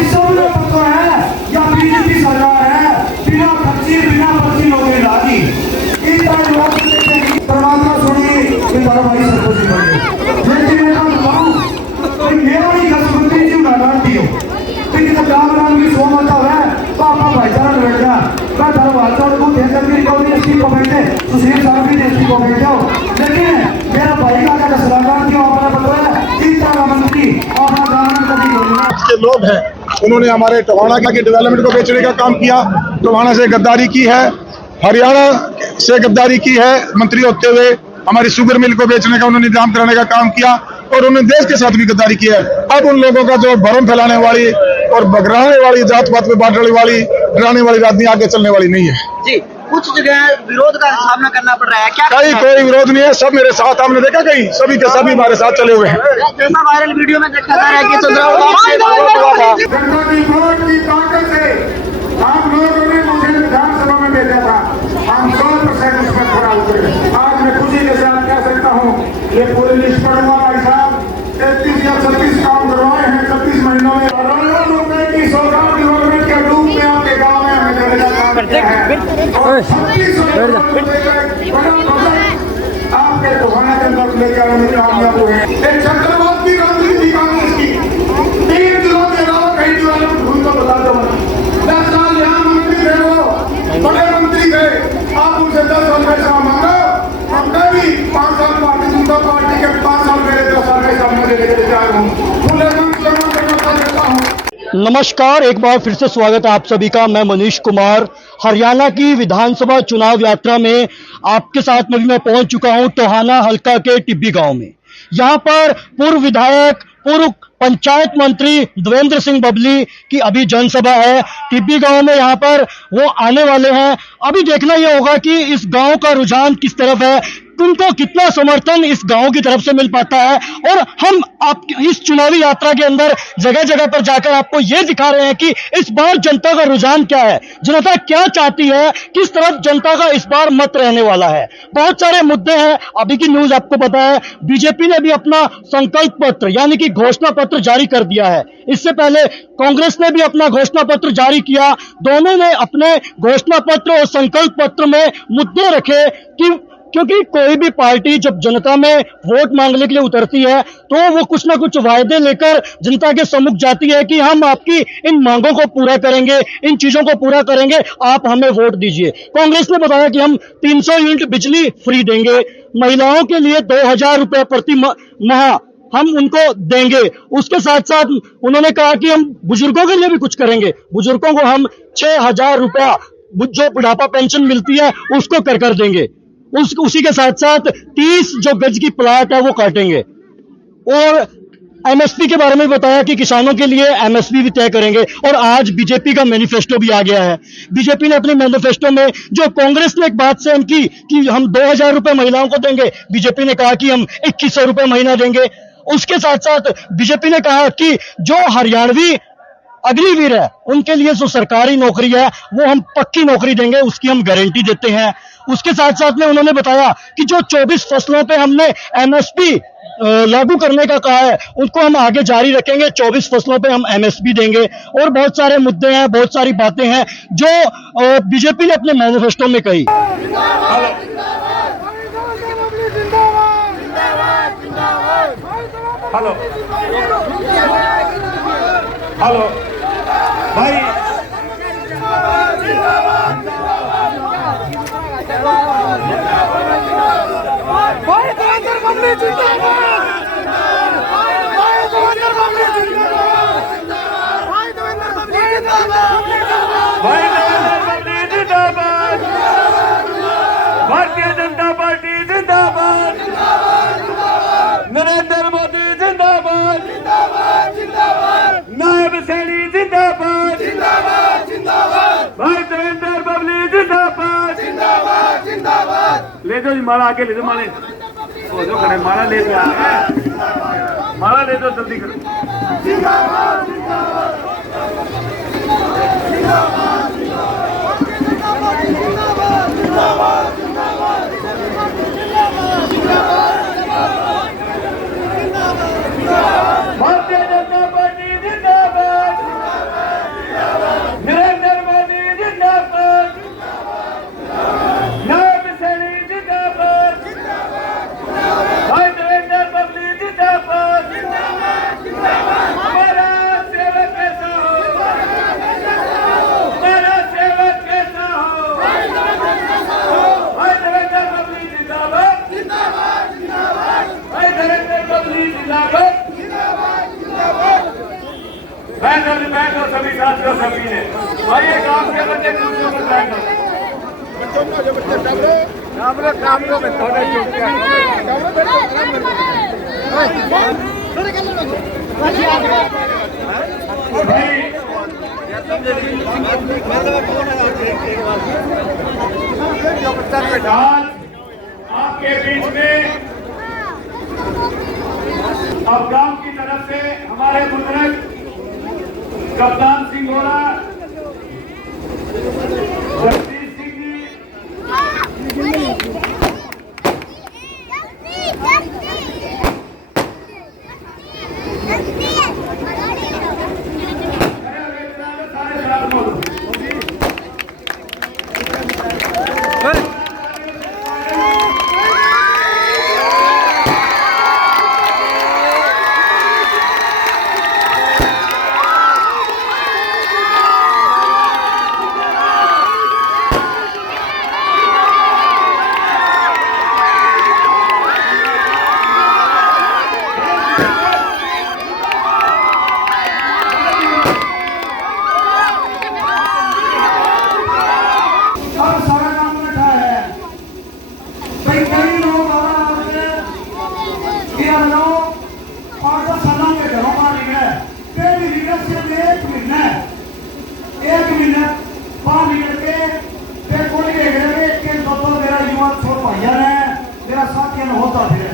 परिश्रम पत्र है या बीजेपी सरकार है, बिना खर्ची बिना पर्ची नौकरी लागी इतना जवाब परमात्मा सुनिए कि बड़ा भाई सबको सिखाएंगे। लेकिन मैं बताऊं कि मेरा ही गठबंधन जी उड़ा दियो लेकिन जब राम राम की सोच आता है तो आपका भाईचारा बैठ गया। मैं धर्म भाईचारा को देकर भी कभी एसपी को बैठे सुशील साहब भी एसपी को बैठ जाओ, लेकिन मेरा भाई का अगर सलाहकार क्यों अपना पत्र है इतना मंत्री अपना दामन कभी बोलना के लोग हैं, उन्होंने हमारे टोहाना के डेवलपमेंट को बेचने का काम किया, टोहाना से गद्दारी की है, हरियाणा से गद्दारी की है, मंत्री होते हुए हमारी शुगर मिल को बेचने का उन्होंने इंतजाम कराने का काम किया और उन्होंने देश के साथ भी गद्दारी की है। अब उन लोगों का जो भ्रम फैलाने वाली और बगराने वाली, जात पात में बांटने वाली, डराने वाली राजनीति आगे चलने वाली नहीं है जी। कुछ जगह विरोध का सामना करना पड़ रहा है, क्या कहीं कोई विरोध नहीं है, सब मेरे साथ। आपने देखा कहीं सभी के सभी हमारे साथ चले हुए हैं। जैसा वायरल वीडियो में देखा जा रहा है कि चंद्रबाबू जनता की वोट की ताकत से आप लोगों ने मुझे विधानसभा में भेजा था, हम 100% उसमें खड़ा उतरे। आज मैं खुशी के साथ कह सकता हूँ ये पूरी लिस्ट पढ़ूंगा भाई साहब, 33 या 36 काम करवाए हैं 36 महीनों में, करोड़ों रुपए की सरकार डेवलपमेंट के रूप में आपके गाँव में हमें देने का काम किया है और 36 बड़ा बजट आपके टोहाना के अंदर लेकर आने में कामयाब हुए हैं। एक चक्रवात की राजनीति कांग्रेस की 3 जिलों के अलावा कई जिलों में भूल को बता दो 10 साल यहाँ मंत्री थे, वो बड़े मंत्री थे, आप उनसे 10 साल पैसा मांगो, हमने भी 5 साल भारतीय जनता पार्टी के 5 साल मेरे 10 साल का सामने देने के लिए तैयार हूँ। खुले मन से मैं करना चाहता हूँ। नमस्कार, एक बार फिर से स्वागत है आप सभी का। मैं मनीष कुमार। हरियाणा की विधानसभा चुनाव यात्रा में आपके साथ में पहुंच चुका हूं टोहाना हल्का के टिब्बी गांव में। यहां पर पूर्व विधायक, पूर्व पंचायत मंत्री देवेंद्र सिंह बबली की अभी जनसभा है टिब्बी गांव में। यहां पर वो आने वाले हैं। अभी देखना यह होगा कि इस गांव का रुझान किस तरफ है, उनको कितना समर्थन इस गांव की तरफ से मिल पाता है। और हम आप इस चुनावी यात्रा के अंदर जगह जगह पर जाकर आपको ये दिखा रहे हैं कि इस बार जनता का रुझान क्या है, जनता क्या चाहती है, किस तरफ जनता का इस बार मत रहने वाला है। बहुत सारे मुद्दे हैं। अभी की न्यूज आपको पता है, बीजेपी ने भी अपना संकल्प पत्र यानी कि घोषणा पत्र जारी कर दिया है। इससे पहले कांग्रेस ने भी अपना घोषणा पत्र जारी किया। दोनों ने अपने घोषणा पत्र और संकल्प पत्र में मुद्दे रखे कि क्योंकि कोई भी पार्टी जब जनता में वोट मांगने के लिए उतरती है तो वो कुछ ना कुछ वायदे लेकर जनता के सम्मुख जाती है कि हम आपकी इन मांगों को पूरा करेंगे, इन चीजों को पूरा करेंगे, आप हमें वोट दीजिए। कांग्रेस ने बताया कि हम 300 यूनिट बिजली फ्री देंगे, महिलाओं के लिए 2000 रुपए प्रति माह हम उनको देंगे। उसके साथ साथ उन्होंने कहा कि हम बुजुर्गों के लिए भी कुछ करेंगे, बुजुर्गों को हम 6000 रुपया जो बुढ़ापा पेंशन मिलती है उसको कर देंगे। उसी के साथ साथ 30 जो गज की प्लाट है वो काटेंगे। और एमएसपी के बारे में बताया कि किसानों के लिए एमएसपी भी तय करेंगे। और आज बीजेपी का मैनिफेस्टो भी आ गया है। बीजेपी ने अपने मैनिफेस्टो में जो कांग्रेस ने एक बात सहन की कि हम 2000 रुपए महिलाओं को देंगे, बीजेपी ने कहा कि हम 2100 रुपए महीना देंगे। उसके साथ साथ बीजेपी ने कहा कि जो हरियाणवी अग्निवीर है उनके लिए जो सरकारी नौकरी है वो हम पक्की नौकरी देंगे, उसकी हम गारंटी देते हैं। उसके साथ साथ में उन्होंने बताया कि जो 24 फसलों पे हमने एमएसपी लागू करने का कहा है उनको हम आगे जारी रखेंगे, 24 फसलों पे हम एमएसपी देंगे। और बहुत सारे मुद्दे हैं, बहुत सारी बातें हैं जो बीजेपी ने अपने मैनिफेस्टो में कही। हेलो हेलो भाई, देवेंद्र बबली जिंदाबाद, देवेंद्र बबली जिंदाबाद, देवेंद्र बबली जिंदाबाद, भारतीय जनता पार्टी जिंदाबाद, नरेंद्र मोदी जिंदाबाद, नायब सैनी जिंदाबाद, भाई देवेंद्र बबली जिंदाबाद, ले दो जी माला, आगे ले दो माले, हो जो खड़े माला ले दो, माला ले दो, जल्दी करो। भारतीय जनता पार्टी जिंदाबाद, पैनल में बैठो सभी साथियों सभी ने भाई काम के बच्चे कुर्सियों पर बैठो आज आपके बीच में अब गांव की तरफ से हमारे बुजुर्ग कप्तान सिंह गोरा, जगदीश सिंह जी, सारे साथ बोलो। अब सारा काम बैठा है भाई कई लोग आ रहे हैं कि यार 5-10 सालों के घरों बाहर निकले फिर भी निकल सिर्फ 1 महीने बाहर निकल के फिर कोई देख रहे कि दो मेरा युवा छोड़ भाइया ने मेरा साथी ने होता फिर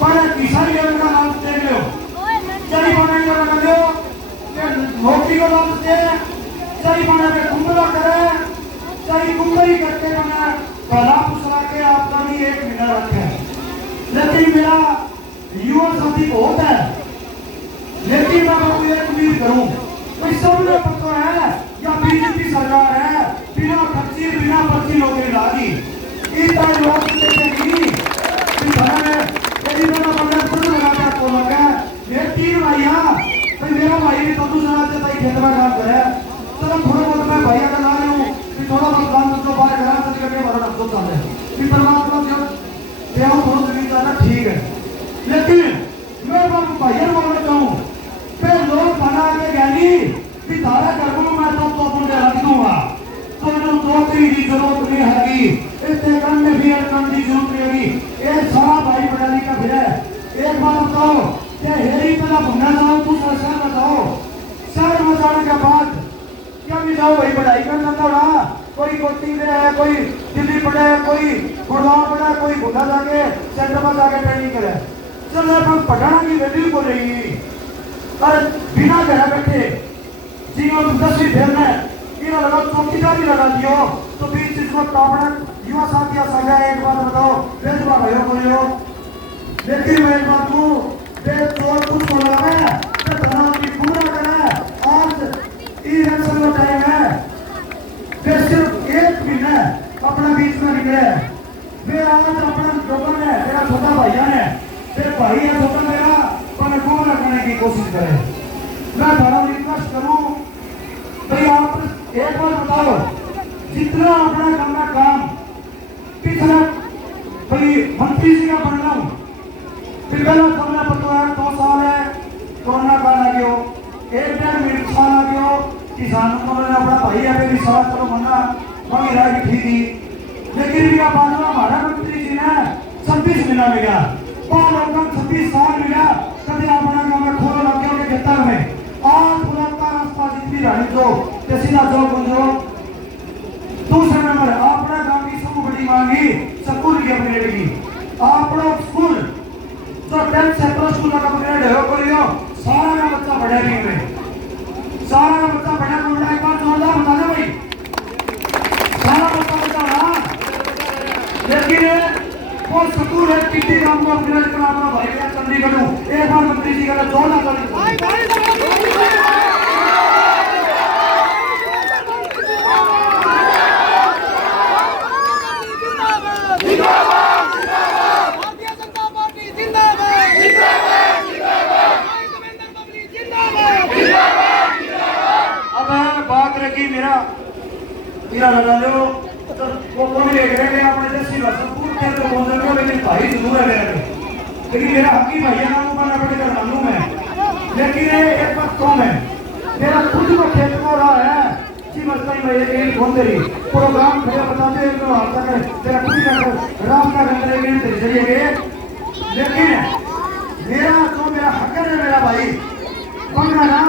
पर किसान योजना का नाम देख लो चली बनाई लगा लो नौकरी को नाम दे चली बना पे कुंभला करे चली कुंभली करके बना पहला पुसरा के आपका भी 1 महीना रखे लेकिन मेरा युवा साथी बहुत है लेकिन मैं आपको एक उम्मीद करूं भाई सबने पता है या बीजेपी सरकार है बिना खर्ची बिना पर्ची नौकरी लागी इतना लोग देखेंगी कि घर में यदि मेरा बंदा खुद लगाता तो लगा मेरे 3 भाइया भाई मेरा भाई भी तो दूसरा चाहता खेत में काम करे चलो थोड़ा बहुत मैं भैया का ला लूं कि थोड़ा बहुत काम तो बाहर करा तो करके हमारा नब्बो साल है कि परमात्मा जब देव थोड़ा जमीन जाना ठीक है लेकिन मैं बाबू भैया बोलना चाहूं फिर लोग बना के गैली कि तारा घर को मैं तो अपने रख दूंगा तो जो नौकरी की जरूरत नहीं हैगी इतने कम में भी काम की जरूरत नहीं होगी ये सारा भाई बटाली का फिर है एक बात बताओ क्या हेरी पे ना घूमना चाहो कुछ ऐसा बताओ शहर में जाने के बाद क्या भी जाओ भाई पढ़ाई करना थोड़ा कोई कोचिंग में है कोई दिल्ली पढ़े कोई गुड़गांव पढ़े कोई भूखा जाके सेंटर में जाके ट्रेनिंग करे चल अपन पढ़ाना की वैल्यू को रहेगी और बिना घर बैठे जीवन 10वीं फेल में इन्होंने लगा चौकीदारी लगा दियो तो बीच इसको टापड़ा युवा साथी संघ एक बात बताओ बेचवा भयो बोलियो लेकिन मैं एक बात हूँ बेच चोर कुछ बोला है तो प्रधानमंत्री पूरा करे आज इलेक्शन का टाइम है वे सिर्फ 1 महीना अपना बीच में निकले वे आज अपना लोगों ने मेरा छोटा भैया ने फिर भाई है छोटा मेरा पर कौन रखने की कोशिश करे मैं बड़ा रिक्वेस्ट करूं भाई आप एक बार बताओ जितना अपना करना काम पिछला भाई मंत्री जी का बनना हूं फिर पहला करना पड़ता है 2 साल है कोरोना काल आ गयो 1-1.5 साल आ गयो किसानों को मैंने अपना भाई है भी सारा चलो मना वही रहा कि ठीक ही लेकिन इनका बाजू हमारा मंत्री जी ने 26 महीना मिला और लोगों 26 साल मिला कभी अपना गाँव में खोलो लग गया उनके खेतर में आज बुलाता रास्ता जितनी रानी जो सीधा चौक जो दूसरे नंबर अपना गांव की सबको बड़ी मांगी स्कूल की अपग्रेड की अपना स्कूल जो 10th से प्लस स्कूल का अपग्रेड है करियो सारा बच्चा पढ़े नहीं में सारा बच्चा पढ़ा मुंडा एक बार जोरदार बता दे भाई सारा बच्चा रहा लेकिन वो स्कूल है टीटी गांव को अपग्रेड करना अपना भाई का चंडीगढ़ एक बार मंत्री जी का जोरदार मेरा लगा लो तो वो कौन देख रहे हैं अपने जैसी संपूर्ण के तो बोल रहे हो लेकिन भाई जरूर है मेरे लेकिन मेरा हकी भैया नाम पर ना पड़ेगा मालूम है लेकिन एक बात कौन है जी बसता ही मेरे गेट फोन करी प्रोग्राम खड़े बताते हैं तो हाथ तक तेरा कुछ कर राम का अंदर गेट तेरे चलिए गए लेकिन मेरा तो मेरा हक है मेरा भाई पंगा ना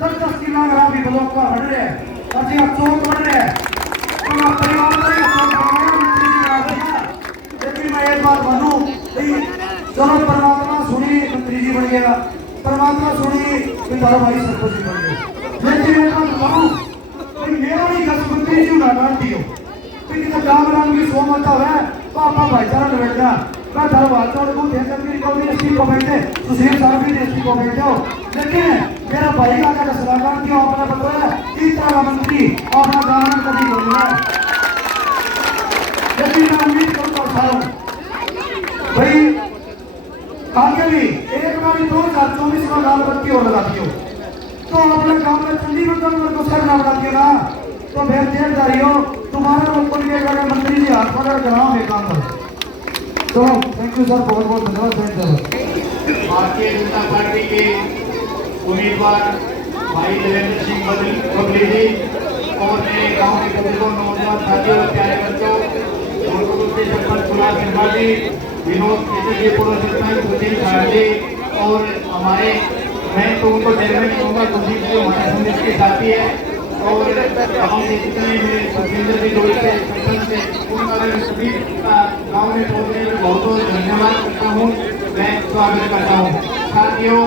10-10 की लाख रात भी ब्लॉक का बढ़ रहे हैं अच्छी चौक बढ़ रहे हैं पूरा परिवार का ही चौक बढ़ गया लेकिन मैं एक बात मानूं चलो परमात्मा सुनी मंत्री जी बन गया परमात्मा सुनी कि तारा भाई सरपंच बन गया लेकिन एक बात मानूं मेरा नहीं गस मंत्री जी उड़ा दियो कि काम राम की सोमता है पापा भाईचारा निवेदना मैं तारा भाईचारा को देखकर मेरी कभी एसपी को बैठे सुशील साहब भी एसपी को बैठे हो लेकिन मेरा भाई का क्या सलाहकार दिया आपने बताया इस तरह मंत्री अपना काम कभी बोलना लेकिन मैं उम्मीद करता हूँ भाई आगे भी एक बार 2024 में लाल बत्ती और लगा दियो तो अपने गांव में चंडीगढ़ का तो सर ना बना दिया ना तो फिर जेल जा रही हो तुम्हारा ऊपर के अगर मंत्री जी हाथ पर कराओ एक काम करो तो थैंक यू सर बहुत बहुत धन्यवाद सर भारतीय जनता पार्टी के उम्मीदवार भाई देवेंद्र सिंह बबली जी और मेरे गांव के बुजुर्गों नौजवान साथियों प्यारे बच्चों के सरपंच गुलाब सिन्हा जी विनोद जी पूर्व सरपंच सुशील साहब जी और हमारे मैं तो उनको चेयरमैन कहूँगा कुलदीप जी हमारे संदेश के साथी है और गाँव के जितने मेरे सुखिंदर जी जोड़ी से सरपंच से उनका सभी गाँव में पहुँचने में बहुत बहुत धन्यवाद करता हूँ मैं स्वागत करता हूँ साथियों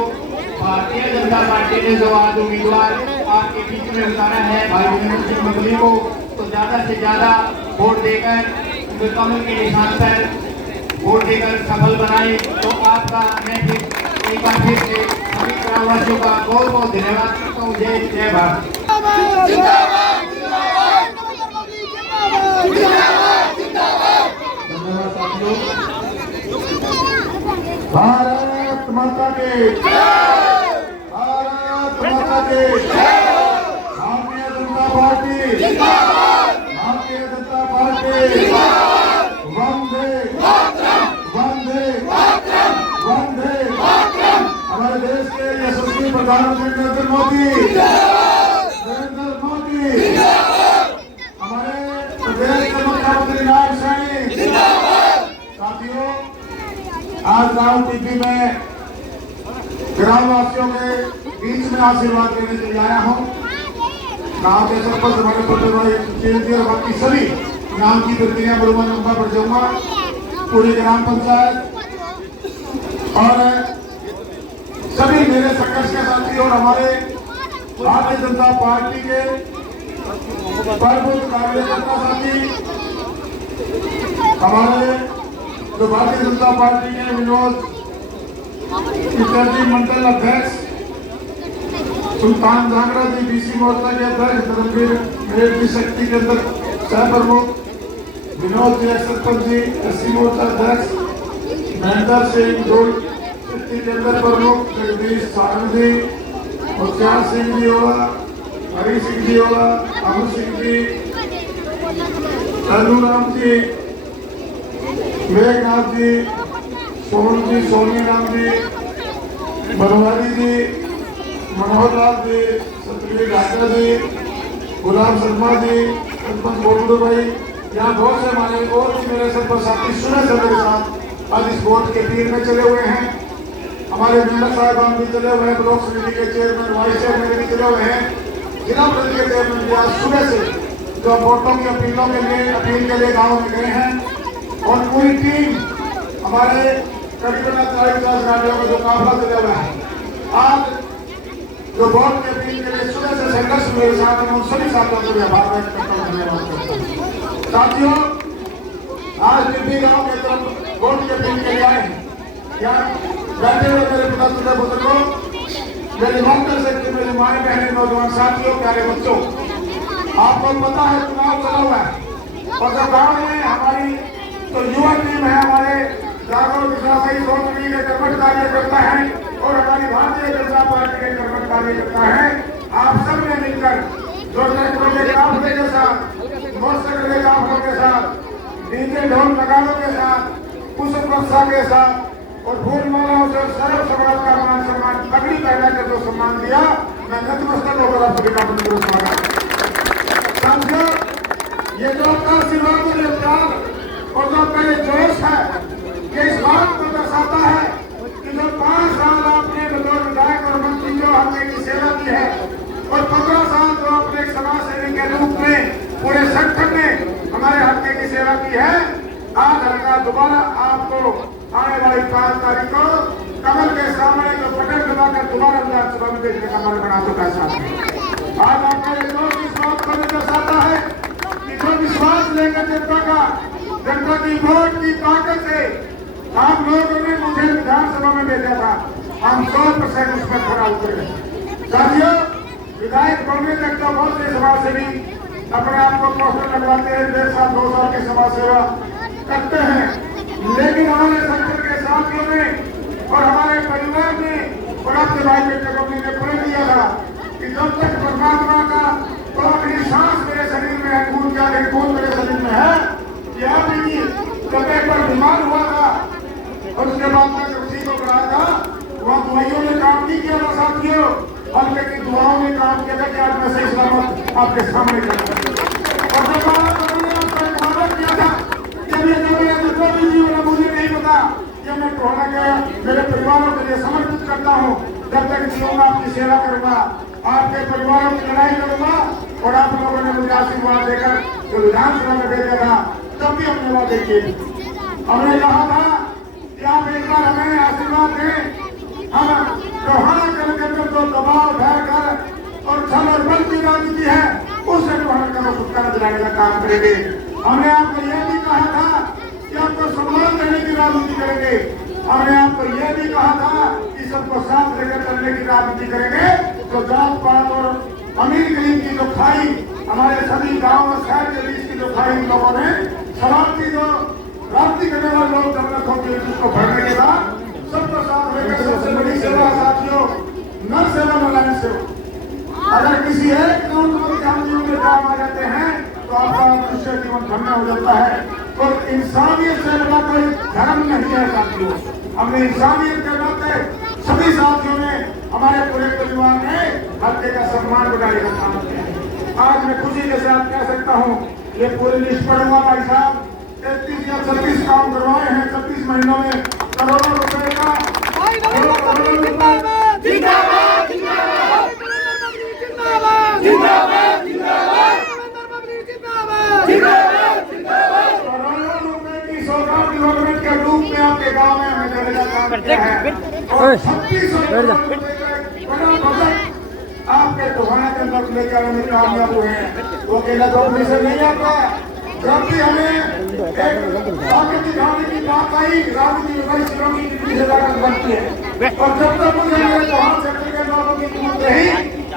भारतीय जनता पार्टी ने जो आज उम्मीदवार आपके बीच में उतारा है भाई देवेंद्र सिंह बबली को तो ज्यादा से ज्यादा वोट देकर कमल के निशान पर वोट देकर सफल बनाए तो आपका मैं फिर एक बार फिर से सभी ग्रामवासियों का बहुत बहुत धन्यवाद करता हूँ जय भारत धन्यवाद साथियों भारत माता के भारत माता के भारतीय जनता पार्टी भारतीय जनता पार्टी वंदे वंदे वंदे हमारे देश के यशस्वी प्रधानमंत्री नरेंद्र मोदी हमारे प्रदेश के मुख्यमंत्री नारायण साहनी साथियों आज गांव टीपी में ग्रामवासियों के बीच में आशीर्वाद लेने के लिए आया हूँ गांव के सरपंच हमारे प्रतिनिधि और बाकी सभी नाम की प्रतिनिधियां बरुआ नंबर पर जाऊंगा पूरी ग्राम पंचायत और सभी मेरे संघर्ष के साथी और हमारे भारतीय जनता पार्टी के प्रबुद्ध कार्यकर्ता साथी हमारे जो भारतीय जनता पार्टी के विनोद जी मंडल अध्यक्ष सुल्तान जांगरा जी बीसी मोर्चा के अध्यक्ष धर्मवीर मेर की शक्ति के अंदर सह प्रमुख विनोद जी सरपंच जी एससी मोर्चा अध्यक्ष महेंद्र सिंह जोड़ शक्ति के अंदर प्रमुख जगदीश सारंग जी मुख्याल सिंह जी होगा हरी सिंह जी होगा अमर सिंह जी राम जी मेघनाथ जी सोहन जी सोनी राम जी बनवारी जी मनोहर लाल जी सतवीर राजा जी गुलाब शर्मा जी सरपंच बोलू भाई यहाँ बहुत से हमारे और भी मेरे सरपंच साथी सुने से मेरे साथ आज इस वोट के तीर में चले हुए हैं हमारे मेंबर साहबान भी चले हुए हैं ब्लॉक समिति के चेयरमैन वाइस चेयरमैन भी चले हुए हैं जिला परिषद के चेयरमैन भी आज सुबह से जो वोटों की अपील के लिए गाँव में गए हैं और पूरी टीम हमारे करीबन 40-50 गाड़ियों में जो काफिला चला हुआ है आज जो वोट की अपील के लिए सुबह से संघर्ष मेरे साथ हैं उन सभी साथियों को आभार व्यक्त करता हूँ धन्यवाद करता हूँ साथियों आज टिब्बी गाँव के तरफ वोट की अपील के लिए आए हैं क्या बैठे हुए मेरे पिता तुझे बुजुर्गों मेरी माता शक्ति मेरी माए बहने नौजवान साथियों प्यारे बच्चों आपको पता है चुनाव चला हुआ है और जब गाँव में हमारी तो युवा टीम है हमारे जागरूक सही सोच ली के कर्मठ कार्यकर्ता है और हमारी भारतीय जनता पार्टी के कर्मठ कार्यकर्ता है आप सब ने मिलकर जो ट्रैक्टरों के काफिले के साथ मोटरसाइकिल के काफिलों के साथ डीजे ढोल नगाड़ों के साथ पुष्प वर्षा के साथ और फूल मालाओं से सर्व समाज का मान सम्मान पगड़ी पहना कर जो सम्मान दिया मैं नतमस्तक होकर आप सभी का स्वागत दोबारा आपको आने वाली 5 तारीख को कमल के सामने जो बटन दबाकर दोबारा विधानसभा में भेजने का मन बना चुका है साहब। आज आपका ये दोस्त इस बात को भी दर्शाता है कि जो विश्वास लेकर जनता की वोट की ताकत से आप लोगों ने मुझे विधानसभा में भेजा था, हम 100% उस पर खरा उतरे। साथियों, विधायक बनने तक तो बहुत से समाज सेवी अपने आप को पोस्टर लगवाते हैं, 1.5 साल 2 साल की समाज सेवा करते हैं, लेकिन हमारे संगठन के साथियों ने और हमारे परिवार ने और आपके भाई बेटे को मैंने प्रण दिया था कि जब तक परमात्मा का तो अपनी सांस मेरे शरीर में है, खून क्या है, खून मेरे शरीर में है, या नहीं, जब एक बार बीमार हुआ था और उसके बाद मैं उसी को कराया था, वहाँ दवाइयों ने काम नहीं किया था साथियों, और लेकिन दुआओं ने काम किया था कि आज मैं सही सलामत आपके सामने खड़ा हूं। और जब आपका एक वादा किया था कि जो भी जीवन है मुझे नहीं पता कि मैं टोला गया मेरे परिवारों के लिए समर्पित करता हूँ, जब तक जीऊंगा आपकी सेवा करूंगा, आपके परिवारों की लड़ाई करूंगा। और आप लोगों ने मुझे आशीर्वाद देकर जो विधानसभा में भेजा था तब भी हमने वादे किए, हमने कहा था कि आप एक बार हमें आशीर्वाद दें, हम टोहाना के अंदर जो दबाव भयकर और छल और बल की राजनीति है उससे टोहाना का छुटकारा दिलाने का काम करेंगे। हमने आपको यह भी कहा था कि आपको सम्मान देने की राजनीति करेंगे, हमने आपको यह भी कहा था कि सबको साथ लेकर चलने की राजनीति करेंगे। तो जात पात और अमीर गरीब की जो खाई हमारे सभी गांव और शहर के बीच की जो खाई इन लोगों ने शराब की जो राजनीति करने वाले लोग जबरदस्त होकर उसको भरने के बाद सबको साथ लेकर सबसे बड़ी सेवा साथियों नर सेवा नारायण सेवा। अगर किसी एक गांव में काम आ जाते हैं तो आपका मनुष्य जीवन धन्य हो जाता है। तो इंसानियत से बड़ा कोई धर्म नहीं है साथियों। हमने इंसानियत के नाते सभी साथियों ने हमारे पूरे परिवार ने हत्या का सम्मान बढ़ाने का काम किया। आज मैं खुशी के साथ कह सकता हूँ ये पूरी लिस्ट पढ़ूंगा भाई साहब, 33 या 36 काम करवाए हैं 36 महीनों में, करोड़ों रुपए का डेवलपमेंट के रूप में आपके गांव में हमें देने का काम किया है। और 36 आपके टोहाना के अंदर लेकर आने में कामयाब हुए हैं। वो अकेला तो अपने से नहीं आता, जब भी हमें ताकत दिखाने की बात आई राजनीति विभाग की ताकत बनती है। और जब तक मुझे मेरे टोहाना सेक्टर के लोगों की जरूरत रही,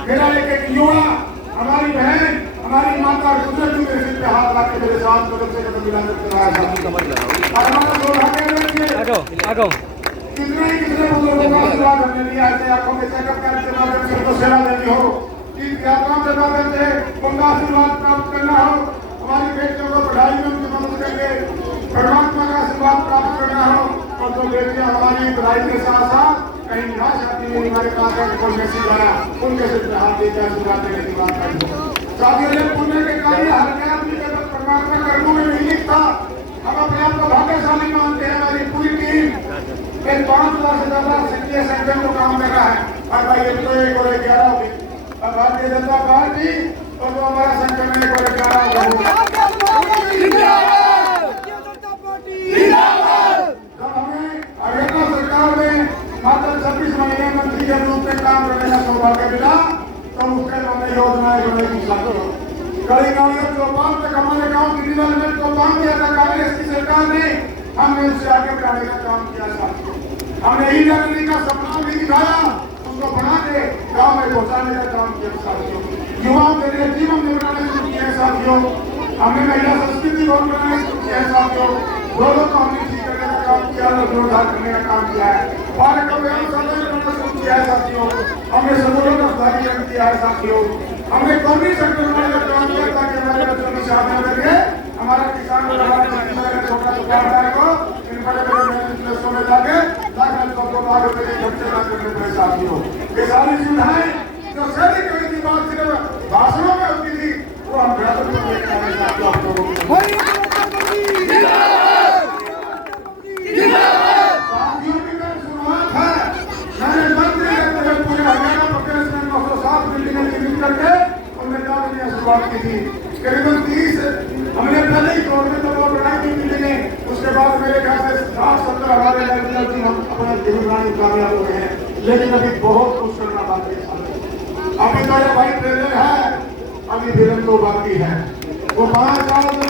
मेरा एक युवा हमारी बहन हमारी माता गुजर जी मेरे सिर पे हाथ रख के मेरे साथ कदम से कदम मिलाकर कितने बुजुर्गों का आशीर्वाद हमने लिया है। आंखों में चेकअप करने के माध्यम से उनको सेवा देनी हो, तीर्थ यात्राओं के माध्यम से उनका आशीर्वाद प्राप्त करना हो, हमारी बेटियों को पढ़ाई में उनकी मदद करके परमात्मा का आशीर्वाद प्राप्त करना हो। और जो बेटियां हमारी पढ़ाई के साथ साथ कहीं निराश आती है हमारे पास कोई मैसेज आया उनके सिर पे हाथ देकर आशीर्वाद देने की बात करनी। साथियों ने पुण्य के कार्य हर के आदमी के परमात्मा कर्मों में नहीं लिखता। हम अपने आप को भाग्यशाली मानते हैं। हमारी पूरी टीम एक 5,000 से ज्यादा सक्रिय संगठन को काम कर रहा है। और भाई ये तो 1 और 11 हो गई। अब भारतीय जनता पार्टी और जो हमारा संगठन 1 और 11 हो गया। जब हमें हरियाणा सरकार में मात्र 26 महीने मंत्री के रूप में काम करने का सौभाग्य मिला तो उसके हमने योजनाएं बनाई साथियों। कड़ी नालियों चौपाल तक हमारे गांव की डेवलपमेंट को काम किया था कांग्रेस की सरकार ने, हमने उससे आगे बढ़ाने का काम किया साथियों। हमने ई नगरी का सपना भी दिखाया, उसको बना के गांव में पहुंचाने का काम किया साथियों। युवाओं के लिए जीवन में बनाने शुरू किया है साथियों। हमने महिला संस्कृति भवन बनाने शुरू किया है साथियों। दोनों को हमने ठीक करने का काम किया और जोरदार करने का काम किया है। भारत का व्यवसाय बनाना शुरू किया है साथियों। हमने समूहों का सुधारीकरण किया है साथियों। हमने कौमी सेक्टर बनाने का काम किया ताकि हमारे बच्चों की शादी करके हमारे किसान और हमारे छोटा दुकानदार को इन बड़े बड़े बिजनेसों में जाके लाख रुपए के खर्चे न करने पड़े साथियों। ये सारी सुविधाएं जो शहरी करने की बात सिर्फ भाषणों में होती थी वो हम बेहतर साथियों आप लोगों को की थी करीबन 30 हमने पहले ही तौर में तो वो बनाई थी बिल्डिंगें। उसके बाद मेरे 60-70 हमारे लेवल की हम अपने दिव्यांग कामयाब हो गए हैं, लेकिन अभी बहुत कुछ करना बाकी है। अभी तो ये भाई ट्रेलर है, अभी फिल्म तो बाकी है। वो 5 साल मुझे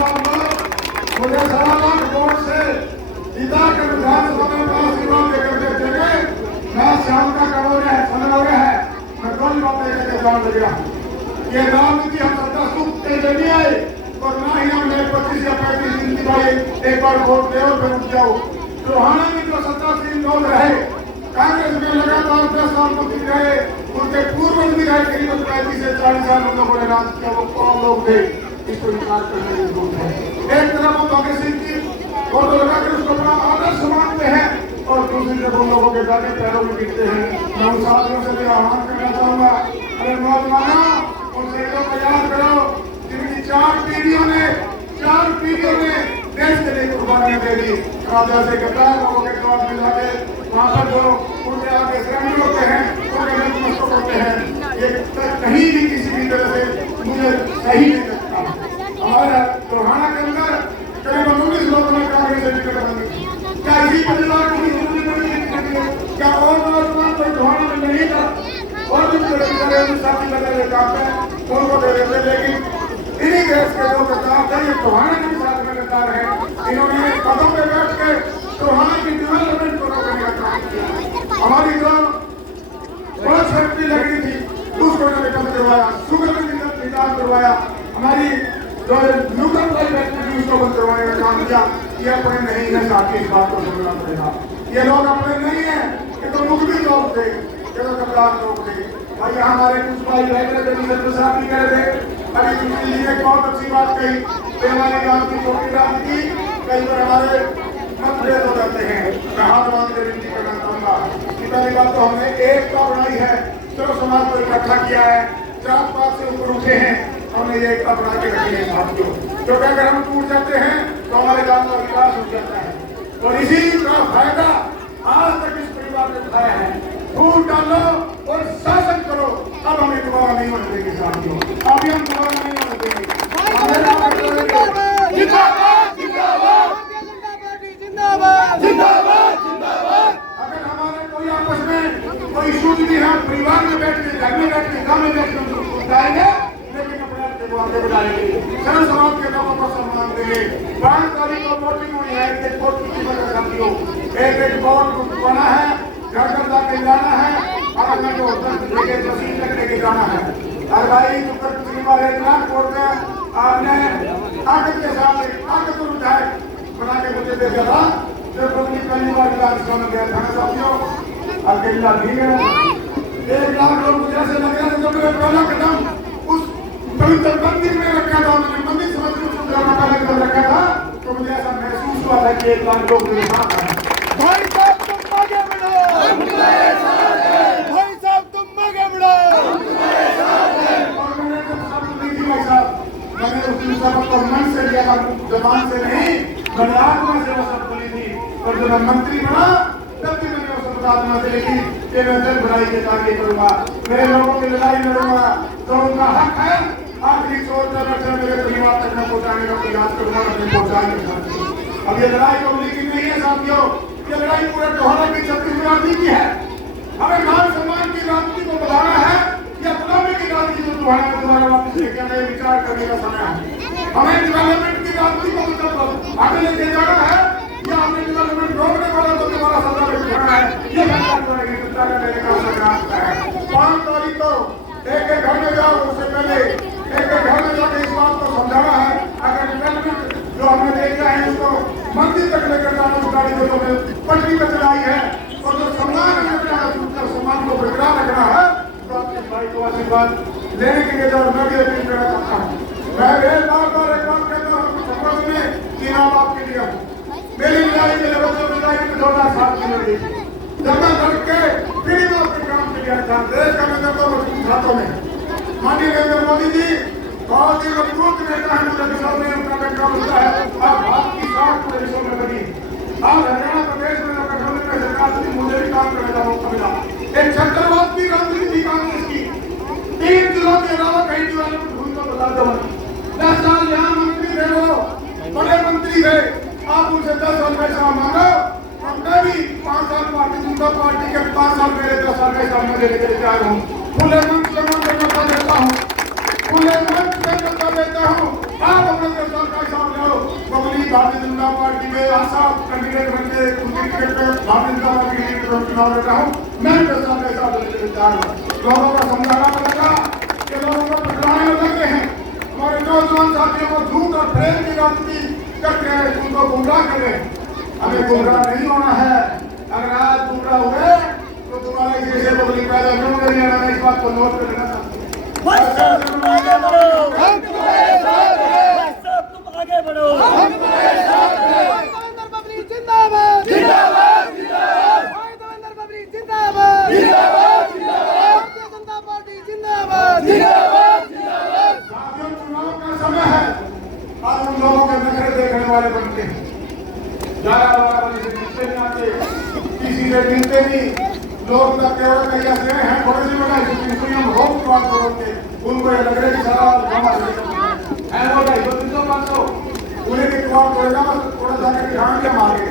1.5 लाख वोट से जीता के विधानसभा में 5 चुनाव लेकर देखेंगे। मैं शाम का करोड़े है, सनोरे है, मैं कौन बात लेकर के जान लग गया। ये राजनीति हम सत्ता सुख के लिए नहीं आए, और ना ही हमने 25 या 35 दिन की भाई एक बार वोट दे और फिर उठ जाओ। टोहाना में जो 87 लोग रहे, कांग्रेस में लगातार 10 साल मंत्री रहे, उनके पूर्व भी रहे, करीबन 35 से 40 साल लोगों ने राज किया। वो कौन लोग थे, इसको विचार करने की जरूरत है। एक तरफ वो भगत सिंह की फोटो लगाकर उसको अपना आदर्श मानते हैं, और दूसरी तरफ उन लोगों के जाके पैरों में गिरते हैं। मैं उन साथियों से भी आह्वान करना चाहूंगा, अरे नौजवानों, उन शहीदों को याद करो जिनकी 4 पीढ़ियों ने देश के लिए कुर्बानियां दे दी। राजा से गद्दार लोगों के जवाब मिला के वहाँ पर जो उनके आगे श्रमिक होते हैं, उनके नतमस्तक होते हैं, ये कहीं भी किसी भी तरह से मुझे सही नहीं लगता। हमारे टोहाना के अंदर करीबन 19 लोगों ने कांग्रेस से टिकट मांगी। क्या इसी परिवार की जरूरी पड़ी है? क्या और नौजवान कोई टोहाना में नहीं था और भी साथी लगे हुए काम है उनको दे देते, लेकिन इन्हीं देश के जो गद्दार थे, ये टोहाना के साथ में गद्दार है। इन्होंने पदों पे बैठ के टोहाना की डेवलपमेंट को रोकने का काम किया। हमारी जो बस फैक्ट्री लग रही थी उसको उन्होंने बंद करवाया, शुगर का निकाल करवाया, हमारी जो न्यूक्लियर फैक्ट्री थी उसको बंद करवाने का काम किया। ये अपने नहीं है साथी, इस बात को समझना पड़ेगा। ये लोग अपने नहीं है, ये तो मुखबिर लोग थे, ये तो गद्दार लोग थे। भाई यहाँ हमारे कुछ भाई रहते थे, प्रसाद भी कर रहे थे। अभी दूसरी जी ने बहुत अच्छी बात कही, हमारे गाँव की छोटी राजनीति कई बार हमारे मतभेद हो जाते हैं। मैं हाथ बांध के विनती करना चाहूंगा कि पहली बात तो हमने एकता बनाई है, सर्व समाज को इकट्ठा किया है, जात पात से ऊपर उठे हैं, हमने ये एकता बना के रखी है साथियों। क्योंकि अगर हम टूट जाते हैं तो हमारे गाँव का विकास हो जाता है, और इसी का फायदा आज तक इस परिवार ने उठाया है। फूट डालो और शासन करो, अब हमें दोबारा नहीं होने देंगे साथियों, अभी हम दोबारा नहीं होने देंगे। अगर हमारे कोई आपस में कोई इशू भी है, परिवार में बैठ के, घर में बैठ के, गाँव में बैठ के उठाएंगे, लेकिन अपने आप को आगे बढ़ाएंगे, सर्व समाज के लोगों को सम्मान देंगे। 5 तारीख को वोटिंग हुई है, एक वोट की कीमत है साथियों, एक वोट बना है, घर घर जाके जाना है, और अपने को तहसील तक लेके जाना है। और भाई पिछली बार 1 लाख वोट में आपने ताकत के साथ ताकत को विधायक बना के मुझे दे दिया था, जब पहली बार विधानसभा में गया था साथियों, अकेला नहीं गया। 1 लाख लोग मुझे ऐसे लग रहा था, जब मेरा पहला कदम उस पवित्र मंदिर में रखा था, मैंने मंदिर समझ के उसको पहले कदम रखा था, तो मुझे ऐसा महसूस हुआ था कि 1 लाख लोग मेरे साथ हैं। भाई साहब तुम आगे बढ़ो, भाई साहब तुम आगे बढ़ो। और मैंने जब शब्द दी थी भाई साहब, मैंने उस शब्द को मन से लिया था, जबान से नहीं, मैंने आत्मा से वो शब्द बोली थी। और जब मैं मंत्री बना तब भी मैंने उस शब्द आत्मा से लिखी कि मैं जन भलाई के कार्य करूंगा, मेरे लोगों की लड़ाई लड़ूंगा, जो उनका हक है आखिरी छोर तक मेरे परिवार तक मैं पहुंचाने का प्रयास करूंगा, अपने पहुंचाने का। अब ये लड़ाई कबूली की नहीं है साथियों, ये लड़ाई पूरे टोहाना की 36 राजनीति की है। हमें मान सम्मान की राजनीति को बढ़ाना है या गुलामी की राजनीति को दोबारा वापस लेके आने विचार करने का समय है। हमें डेवलपमेंट की राजनीति को आगे लेके जाना है या हमें डेवलपमेंट रोकने वाला तो दोबारा सत्ता में बिठाना है, ये फैसला करेंगे। सत्ता का लेने का सरकार है 5 तारीख को एक घर में जाओ, उससे पहले एक घर में जाकर इस बात को समझाना है। अगर डेवलपमेंट जो हमने देखा है उसको मंदिर तक लेकर जाना, उस गाड़ी को पटरी पर चलाई है, और जो सम्मान सम्मान को बरकरार रखना है, तो आपके भाई को आशीर्वाद लेने के लिए जो मैं भी अपील करना चाहता हूँ। मैं बार बार एक बात कहता हूँ समाज में कि नाम आपके लिए मेरी लड़ाई के लिए बच्चों की लड़ाई में 2007 की लड़ी, जब मैं लड़के फिर अपने काम के लिए था, देश का मैं करता हूँ हाथों में। माननीय नरेंद्र मोदी जी बहुत ही मजबूत नेता है, मुझे विश्वास नहीं उनका काम होता है। अब भारत की 60 पूरे विश्व में बनी, आज हरियाणा प्रदेश में सरकार से मुझे भी काम करने का मौका मिला। एक छत्रवाद की राजनीति कांग्रेस की 3 जिलों के अलावा कहीं डेवलपमेंट हुई तो बता दो। 10 साल यहाँ मंत्री थे, वो बड़े मंत्री थे, आप उनसे 10 साल पैसा मांगो, देता हूँ, आप अपने सरकार का हिसाब लो। बबली भारतीय जनता पार्टी में आशा कैंडिडेट बनके उनकी टिकट पे भारतीय जनता पार्टी के लिए चुनाव लड़ रहा हूँ। मैं सरकार का हिसाब लेने के लिए तैयार हूँ। लोगों को समझाना पड़ेगा कि लोगों को पकड़ाने लग रहे हैं। हमारे नौजवान साथियों को झूठ और प्रेम की राजनीति करके उनको गुमराह कर रहे हैं। हमें गुमराह नहीं होना है। अगर आज गुमराह हुए तो तुम्हारे जैसे बबली पैदा क्यों नहीं आना, इस बात को नोट कर लेना चाहते हैं। आगे बढ़ो, हम तुम्हारे साथ हैं। देवेंद्र बबली जिंदाबाद, जिंदाबाद, जिंदाबाद। देवेंद्र बबली जिंदाबाद, जिंदाबाद, जिंदाबाद। भारतीय जनता पार्टी जिंदाबाद, जिंदाबाद, जिंदाबाद। साथियों, चुनाव का समय है। आज उन लोगों के नखरे देखने वाले बनते हैं। 11-12 बजे से मिलते नहीं आते, किसी से मिलते नहीं। लोग तक केवल कहीं ऐसे हैं, थोड़ी सी बनाई सुप्रीम हम बहुत बात करोगे, उनको ये लग रहा है कि सारा हमारे है वो 250-300 पूरे के चुनाव करेगा, बस थोड़ा जाकर ध्यान के मारे।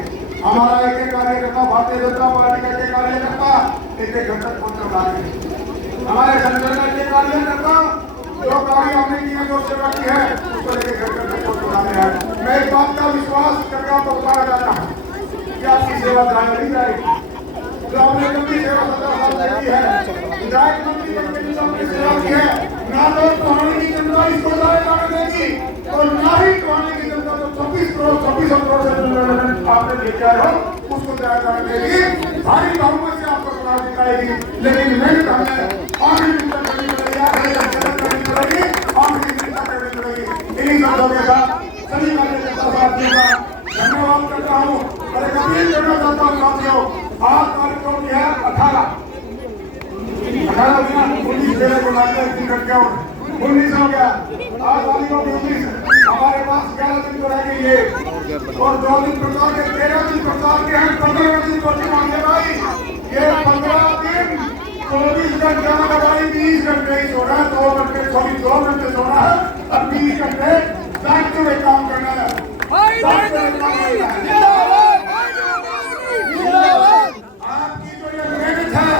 हमारा एक कार्यकर्ता भारतीय जनता पार्टी का एक कार्यकर्ता एक घर तक पहुंच रहा है। हमारे संगठन का एक कार्यकर्ता जो कार्य हमने किया, जो सेवा की है, उसको लेकर घर तक पहुंच रहा है। मैं इस बात का विश्वास करके आपको बताना चाहता हूँ कि आपकी सेवा जाए नहीं जाएगी। जो आपने कभी सेवा 17 साल की है, विधायक मंत्री बनकर जो आपने सेवा की है, ना तो टोहाना की जनता इसको जाए जाने देगी और ना ही टोहाना की जनता जो 26 करोड़ से आपने लेके आए हो उसको जाए जाने देगी। भारी बहुमत से आपको चुनाव जिताएगी, लेकिन मेहनत हमें आखिरी मिनट करनी पड़ेगी, आखिरी मिनट करनी पड़ेगी। इन्हीं शब्दों के साथ सभी कार्यकर्ता साथियों का धन्यवाद करता हूँ और एक अपील करना चाहता हूँ साथियों। आज तारीख को है 18 19 मेरे को लाकर 19 हो गया। आज तारीख को 19, हमारे पास 11 दिन तो रह गई है और 2 दिन प्रचार के 13 दिन प्रचार के हैं। 15 दिन बचे मांगे भाई, ये 15 दिन 24 घंटे में भाई 20 घंटे ही सोना है, 2 घंटे सोना है और 20 घंटे बैठते हुए काम करना है। आपकी जो ये मेहनत है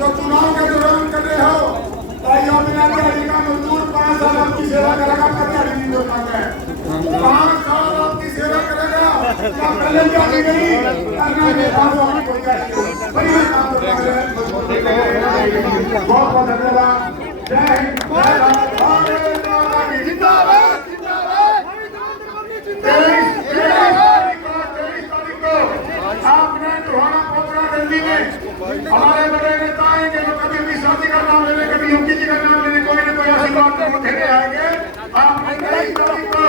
जो चुनाव के दौरान कर रहे हो, भाइयों बिना दिहाड़ी का मजदूर 5 साल आपकी सेवा करेगा, कभी दिहाड़ी नहीं दे पाएंगे। 5 साल आपकी सेवा करेगा, क्या पहले दिहाड़ी नहीं करना है, कोई बढ़िया काम बहुत बहुत धन्यवाद। जय हिंद, जय भारत, जिंदाबाद, जिंदाबाद। 23 तारीख को आपने टोहाना पोखरा दिल्ली में हमारे बड़े नेता आएंगे जो कभी भी शादी का नाम लेने, कभी उनकी जी का नाम लेने, कोई न कोई ऐसी बात को घेरे आएंगे। आपने 23 तारीख को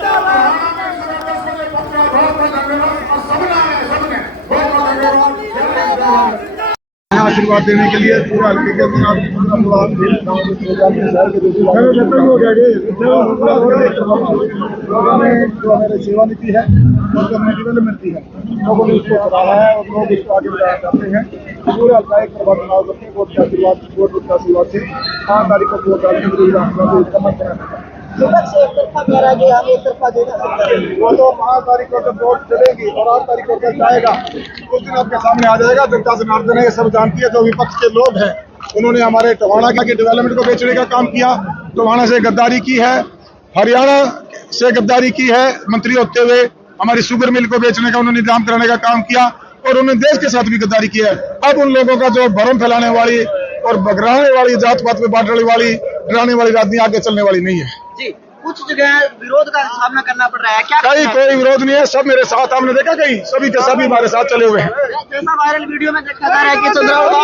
टोहाना में सुबह 10 बजे पोखरा, बहुत बहुत धन्यवाद। और सबने आए, सबने बहुत बहुत धन्यवाद। आशीर्वाद देने के लिए पूरा हल्के के हमारे सेवा नीति है और जो हमें डेवलपमेंट की है, लोगों ने उसको सराहा है और लोग इसको आगे बढ़ाना चाहते हैं। पूरे हल्का एक प्रभाव चुनाव करके वोट के आशीर्वाद से 8 तारीख को वोट डालने के लिए समझ करना विपक्ष एक तरफा कह रहा है कि हम एक तरफा देना सकते हैं। वो तो 5 तारीख को जब वोट चलेगी और 8 तारीख को जब जाएगा उस दिन आपके सामने आ जाएगा। जनता जनार्दन है, ये सब जानती है। जो विपक्ष के लोग हैं उन्होंने हमारे टोहाना के डेवलपमेंट को बेचने का काम किया, टोहाना से गद्दारी की है, हरियाणा से गद्दारी की है। मंत्री होते हुए हमारी शुगर मिल को बेचने का उन्होंने इंतजाम कराने का काम किया और उन्होंने देश के साथ भी गद्दारी की है। अब उन लोगों का जो भ्रम फैलाने वाली और बगराने वाली, जात पात में बांटने वाली, डराने वाली राजनीति आगे चलने वाली नहीं है जी। कुछ जगह विरोध का सामना करना पड़ रहा है, क्या कहीं कोई विरोध नहीं है, सब मेरे साथ। आपने देखा कहीं सभी के सभी हमारे साथ चले हुए हैं। जैसा वायरल वीडियो में देखा जा रहा है कि चंद्रावत